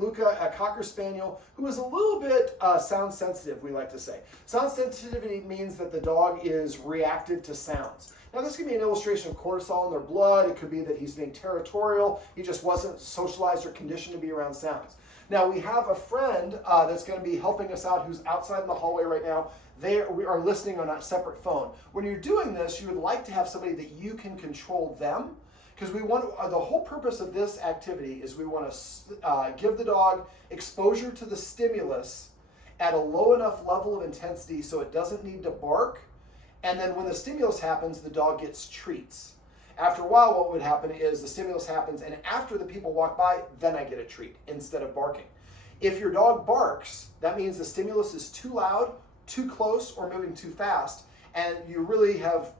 Luca, a Cocker Spaniel, who is a little bit sound sensitive, we like to say. Sound sensitivity means that the dog is reactive to sounds. Now this could be an illustration of cortisol in their blood. It could be that he's being territorial. He just wasn't socialized or conditioned to be around sounds. Now we have a friend that's going to be helping us out who's outside in the hallway right now. We are listening on a separate phone. When you're doing this, you would like to have somebody that you can control them. Because we want the whole purpose of this activity is we want to give the dog exposure to the stimulus at a low enough level of intensity so it doesn't need to bark. And then when the stimulus happens, the dog gets treats. After a while, what would happen is the stimulus happens, and after the people walk by, then I get a treat instead of barking. If your dog barks, that means the stimulus is too loud, too close, or moving too fast, and you really have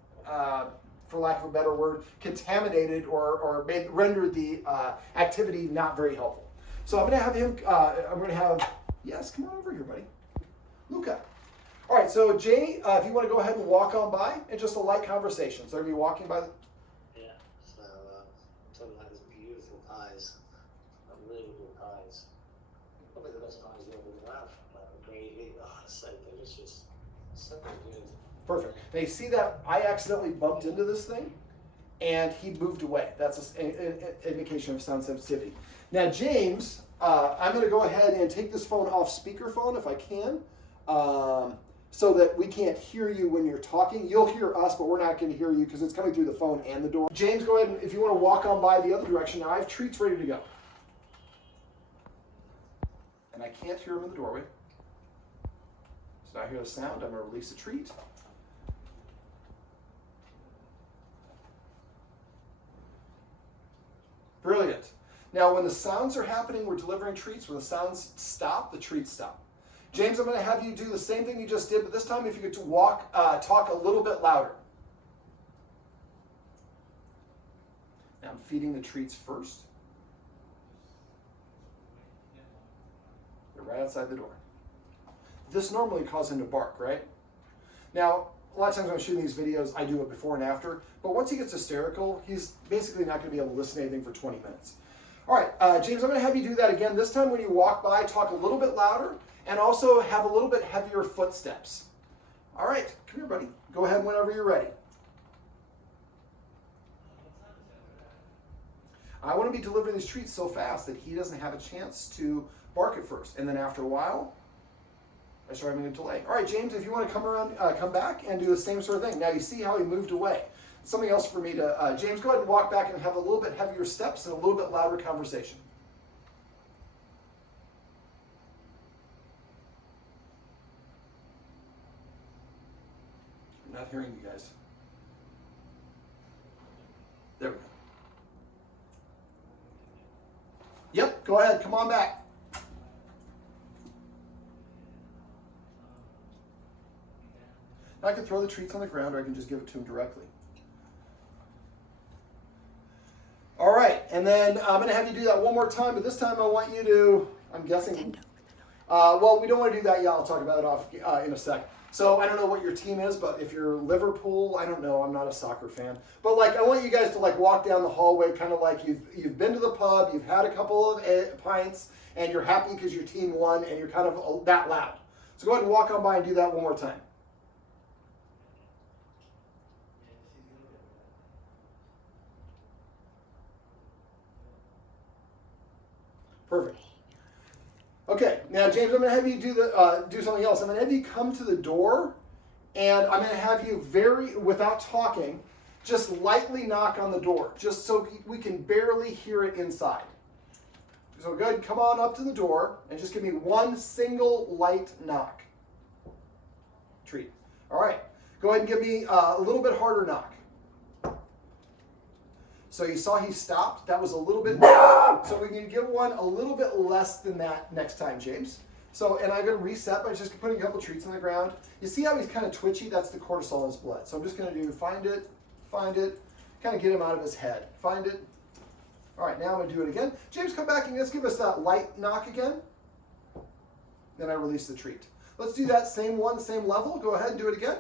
for lack of a better word, contaminated or rendered the activity not very helpful. So I'm going to have him, yes, come on over here, buddy. Luca. All right, so Jay, if you want to go ahead and walk on by, and just a light conversation. So are you walking by? Yeah, so talking about his beautiful eyes, unbelievable eyes. Probably the best eyes you ever have. Great, so delicious, so good. Perfect. Now you see that I accidentally bumped into this thing and he moved away. That's an indication of sound sensitivity. Now James, I'm going to go ahead and take this phone off speakerphone if I can, so that we can't hear you when you're talking. You'll hear us, but we're not going to hear you because it's coming through the phone and the door. James, go ahead and if you want to walk on by the other direction. Now I have treats ready to go. And I can't hear him in the doorway. So I hear the sound. I'm going to release a treat. Brilliant. Now, when the sounds are happening, we're delivering treats. When the sounds stop, the treats stop. James, I'm going to have you do the same thing you just did, but this time if you could talk a little bit louder. Now I'm feeding the treats first. They're right outside the door. This normally causes him to bark, right? Now, a lot of times when I'm shooting these videos, I do it before and after. But once he gets hysterical, he's basically not going to be able to listen to anything for 20 minutes. All right, James, I'm going to have you do that again. This time when you walk by, talk a little bit louder and also have a little bit heavier footsteps. All right, come here, buddy. Go ahead whenever you're ready. I want to be delivering these treats so fast that he doesn't have a chance to bark at first. And then after a while, I start having a delay. All right, James, if you want to come around, come back and do the same sort of thing. Now you see how he moved away. Something else for me to, James, go ahead and walk back and have a little bit heavier steps and a little bit louder conversation. I'm not hearing you guys. There we go. Yep, go ahead, come on back. I can throw the treats on the ground or I can just give it to him directly. All right, and then I'm going to have you do that one more time, but this time I want you to, I'm guessing, well, we don't want to do that yet. I'll talk about it off in a sec. So I don't know what your team is, but if you're Liverpool, I don't know, I'm not a soccer fan. But like, I want you guys to like walk down the hallway kind of like you've been to the pub, you've had a couple of pints, and you're happy because your team won, and you're kind of that loud. So go ahead and walk on by and do that one more time. Perfect. Okay, now James, I'm going to have you do something else. I'm going to have you come to the door, and I'm going to have you without talking, just lightly knock on the door, just so we can barely hear it inside. So go ahead, come on up to the door, and just give me one single light knock. Treat. All right, go ahead and give me a little bit harder knock. So you saw he stopped. That was a little bit. So we can give one a little bit less than that next time, James. So, and I'm going to reset by just putting a couple treats on the ground. You see how he's kind of twitchy? That's the cortisol in his blood. So I'm just going to do find it, kind of get him out of his head. Find it. All right, now I'm going to do it again. James, come back and let's give us that light knock again. Then I release the treat. Let's do that same level. Go ahead and do it again.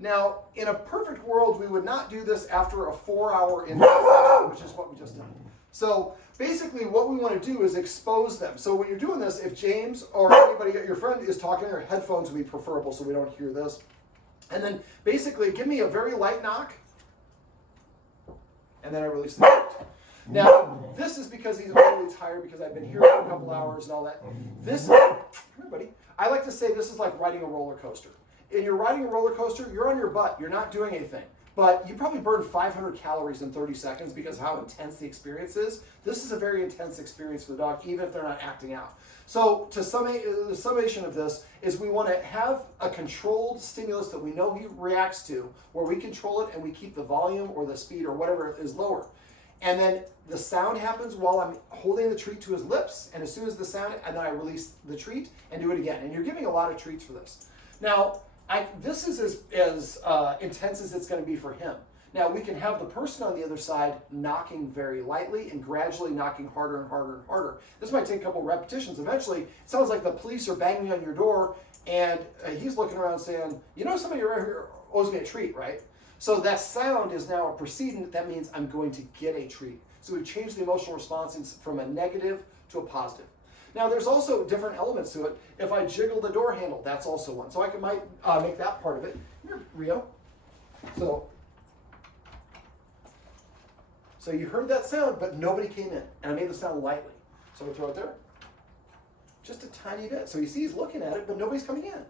Now, in a perfect world, we would not do this after a 4-hour interview, which is what we just done. So basically what we want to do is expose them. So when you're doing this, if James or anybody, your friend is talking, or headphones would be preferable so we don't hear this. And then basically give me a very light knock, and then I release the treat. Now, this is because he's really tired because I've been here for a couple hours and all that. This is, come here, buddy. I like to say this is like riding a roller coaster. And you're riding a roller coaster, you're on your butt, you're not doing anything. But you probably burn 500 calories in 30 seconds because of how intense the experience is. This is a very intense experience for the dog, even if they're not acting out. So the summation of this is we want to have a controlled stimulus that we know he reacts to, where we control it and we keep the volume or the speed or whatever is lower. And then the sound happens while I'm holding the treat to his lips, and as soon as the sound, and then I release the treat and do it again. And you're giving a lot of treats for this. Now, this is as intense as it's going to be for him. Now, we can have the person on the other side knocking very lightly and gradually knocking harder and harder and harder. This might take a couple repetitions. Eventually, it sounds like the police are banging on your door, and he's looking around saying, you know, somebody around here owes me a treat, right? So that sound is now a precedent. That means I'm going to get a treat. So we've changed the emotional response from a negative to a positive. Now, there's also different elements to it. If I jiggle the door handle, that's also one. So I might make that part of it. Here, Rio. So you heard that sound, but nobody came in. And I made the sound lightly. So we throw it there. Just a tiny bit. So you see he's looking at it, but nobody's coming in.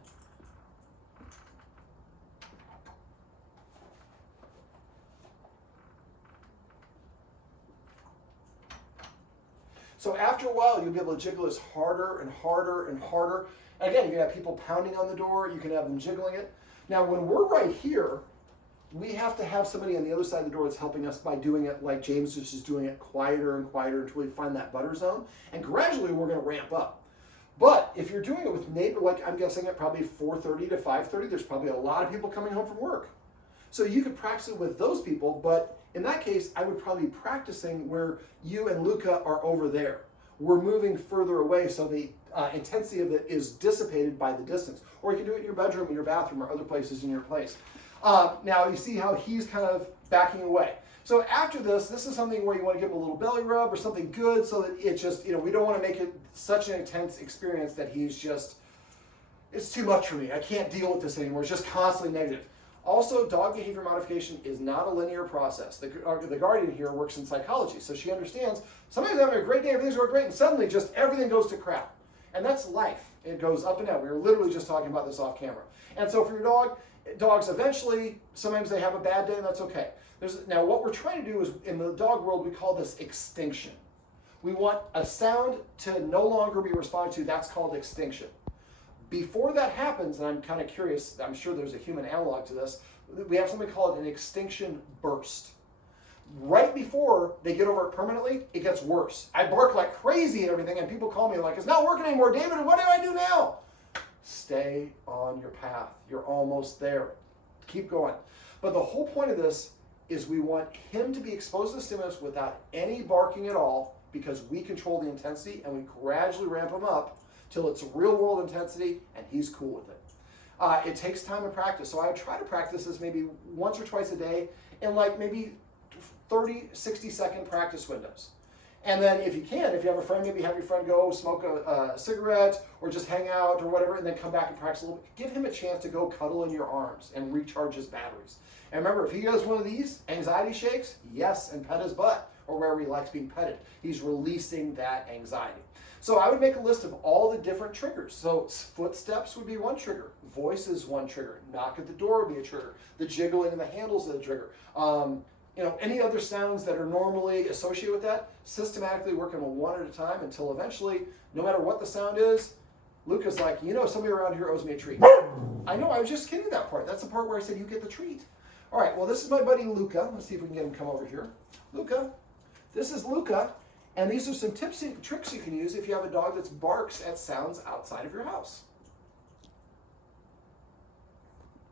So after a while, you'll be able to jiggle this harder and harder and harder. Again, you can have people pounding on the door. You can have them jiggling it. Now, when we're right here, we have to have somebody on the other side of the door that's helping us by doing it like James is just doing it quieter and quieter until we find that butter zone. And gradually, we're going to ramp up. But if you're doing it with neighbor, like I'm guessing at probably 4:30 to 5:30, there's probably a lot of people coming home from work. So you could practice it with those people, but in that case, I would probably be practicing where you and Luca are over there. We're moving further away, so the intensity of it is dissipated by the distance. Or you can do it in your bedroom, in your bathroom, or other places in your place. Now you see how he's kind of backing away. So after this is something where you want to give him a little belly rub or something good so that it just, we don't want to make it such an intense experience that he's just, it's too much for me. I can't deal with this anymore. It's just constantly negative. Also, dog behavior modification is not a linear process. The guardian here works in psychology, so she understands somebody's having a great day, everything's going great, and suddenly just everything goes to crap. And that's life. It goes up and down. We were literally just talking about this off camera. And so for your dogs eventually, sometimes they have a bad day, and that's okay. Now, what we're trying to do is, in the dog world, we call this extinction. We want a sound to no longer be responded to. That's called extinction. Before that happens, and I'm kind of curious, I'm sure there's a human analog to this, we have something called an extinction burst. Right before they get over it permanently, it gets worse. I bark like crazy and everything, and people call me like, it's not working anymore, David, what do I do now? Stay on your path. You're almost there. Keep going. But the whole point of this is we want him to be exposed to stimulus without any barking at all, because we control the intensity and we gradually ramp him up till it's real world intensity and he's cool with it. It takes time and practice. So I try to practice this maybe once or twice a day in like maybe 30, 60-second practice windows. And then if you have a friend, maybe have your friend go smoke a cigarette or just hang out or whatever, and then come back and practice a little bit. Give him a chance to go cuddle in your arms and recharge his batteries. And remember, if he does one of these anxiety shakes, yes, and pet his butt or wherever he likes being petted. He's releasing that anxiety. So I would make a list of all the different triggers. So footsteps would be one trigger. Voice is one trigger. Knock at the door would be a trigger. The jiggling and the handles is a trigger. Any other sounds that are normally associated with that, systematically working them one at a time until eventually, no matter what the sound is, Luca's like, somebody around here owes me a treat. I know, I was just kidding that part. That's the part where I said you get the treat. All right, well, this is my buddy Luca. Let's see if we can get him to come over here. Luca, this is Luca. And these are some tips and tricks you can use if you have a dog that barks at sounds outside of your house.